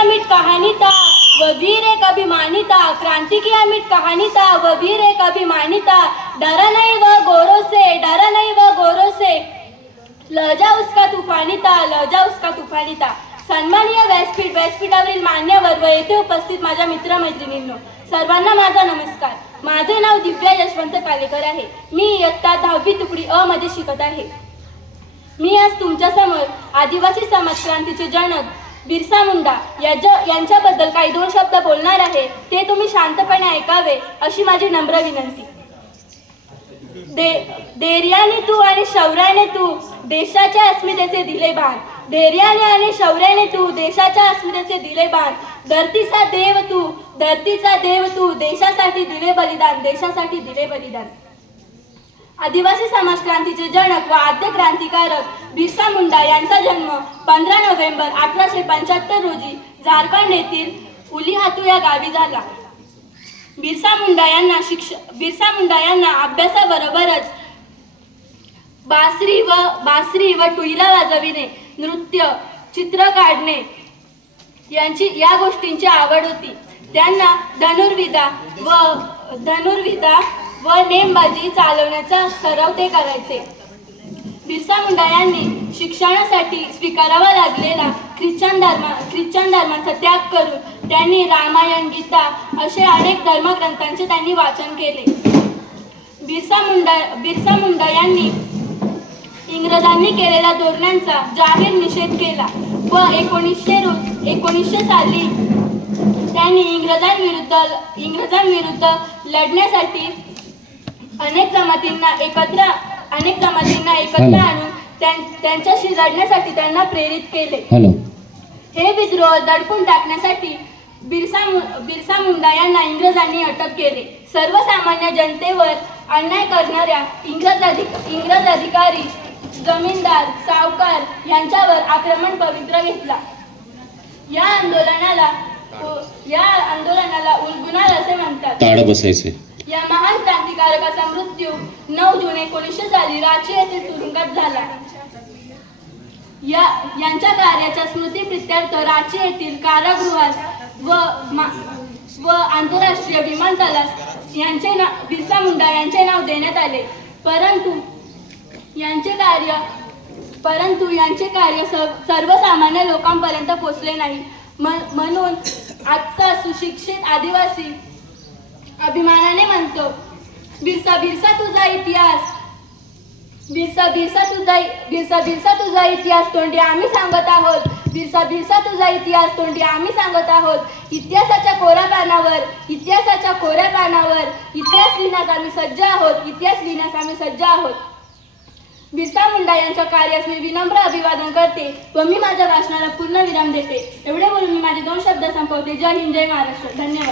अमिट कहानी था वो वीर एक अभिमानी था क्रांति की अमिट कहानी था वो वीर एक अभिमानी था डरा नहीं वह गोरों से डरा नहीं वह गोरों से लहजा उसका तुफानी था लहजा उसका तुफानी था सन्माननीय व्यासपीठ व्यासपीठावरील मान्यवर व येथे उपस्थित माझ्या मित्रमैत्रिणींनो सर्वांना माझा नमस्कार. माझे नाव दिव्या यशवंत कालेकर आहे. मी इयत्ता दहावी तुकडी अ मध्ये शिकत आहे. मी आज तुमच्यासमोर आदिवासी समाज क्रांतीचे जनक बिरसा मुंडा याच्या यांच्याबद्दल काही दोन शब्द बोलणार आहे ते तुम्ही शांतपणे ऐकावे अशी माझी नम्र विनंती. दे धैर्याने तू आणि शौर्याने तू देशाच्या अस्मितेचे दिले बाण. धैर्याने आणि शौर्याने तू देशाच्या अस्मितेचे दिले बाण. धरतीचा देव तू धरतीचा देव तू देशासाठी दिले बलिदान देशासाठी दिले बलिदान. आदिवासी समाज क्रांतीचे जनक व आद्य क्रांतिकारक बिरसा मुंडा यांचा जन्म पंधरा नोव्हेंबर अठराशे पंच्याहत्तर रोजी झारखंड येथील उलिहातू या गावी झाला. बिरसा मुंडा यांना शिक्ष बिरसा मुंडा यांना अभ्यासाबरोबरच बासरी व बासरी व टुईला वाजविणे नृत्य चित्र काढणे यांची या गोष्टींची आवड होती. त्यांना धनुर्विदा व धनुर्विदा व नेमबाजी चालवण्याचा सराव ते करायचे. बिरसा मुंडा यांनी शिक्षणासाठी स्वीकारावा लागलेला ख्रिश्चन धर्म ख्रिश्चन धर्माचा त्याग करून त्यांनी रामायण गीता असे अनेक धर्मग्रंथांचे त्यांनी वाचन केले. बिरसा मुंडा बिरसा मुंडा यांनी इंग्रजांनी केलेल्या धोरणांचा जाहीर निषेध केला व एकोणीसशे रोज एकोणीसशे साली त्यांनी इंग्रजांविरुद्ध इंग्रजांविरुद्ध लढण्यासाठी अनेक जमातींना एकत्र अनेक जमातींना एकत्र. आणून त्यां- त्यांच्याशी लढण्यासाठी त्यांना प्रेरित केले. हे विद्रोह दडपून टाकण्यासाठी बिरसा बिरसा मुंडा यांना इंग्रजांनी अटक केले. सर्वसामान्य जनतेवर अन्याय करणाऱ्या इंग्रज अधिक इंग्रज अधिकारी जमीनदार सावकार यांच्यावर आक्रमण पवित्र घेतला. या आंदोलनाला या आंदोलनाला उलगुनाल असे म्हणतात. ताड बसायचे. या महान क्रांतिकारकाचा मृत्यू नऊ जून एकोणीसशे साली रांची येथील तुरुंगात झाला. या यांच्या कार्याच्या स्मृतीप्रित्यर्थ रांची येथील कारागृहास व मा- व आंतरराष्ट्रीय विमानतळास यांचे नाव बिरसा मुंडा यांचे नाव देण्यात आले. परंतु यांचे कार्य परंतु यांचे कार्य स- सर्वसामान्य लोकांपर्यंत पोचले नाही. म- म्हणून आजचा सुशिक्षित आदिवासी अभिमानाने म्हणतो बिरसा बिरसा तुझा इतिहास. बिरसा बिरसा तुझा बिरसा बिरसा तुझा इतिहास तोंडी आम्ही सांगत आहोत. बिरसा बिरसा तुझा इतिहास तोंडी आम्ही सांगत आहोत. इतिहासाच्या कोऱ्या पानावर इतिहासाच्या कोऱ्या पानावर इतिहास लिहिण्यास आम्ही सज्ज आहोत. इतिहास लिहिण्यास आम्ही सज्ज आहोत. बिरसा मुंडा यांच्या कार्यास मी विनम्र अभिवादन करते व मी माझ्या भाषणाला पूर्ण विराम देते. एवढे बोलून मी माझे दोन शब्द संपवते. जय हिंद जय महाराष्ट्र. धन्यवाद.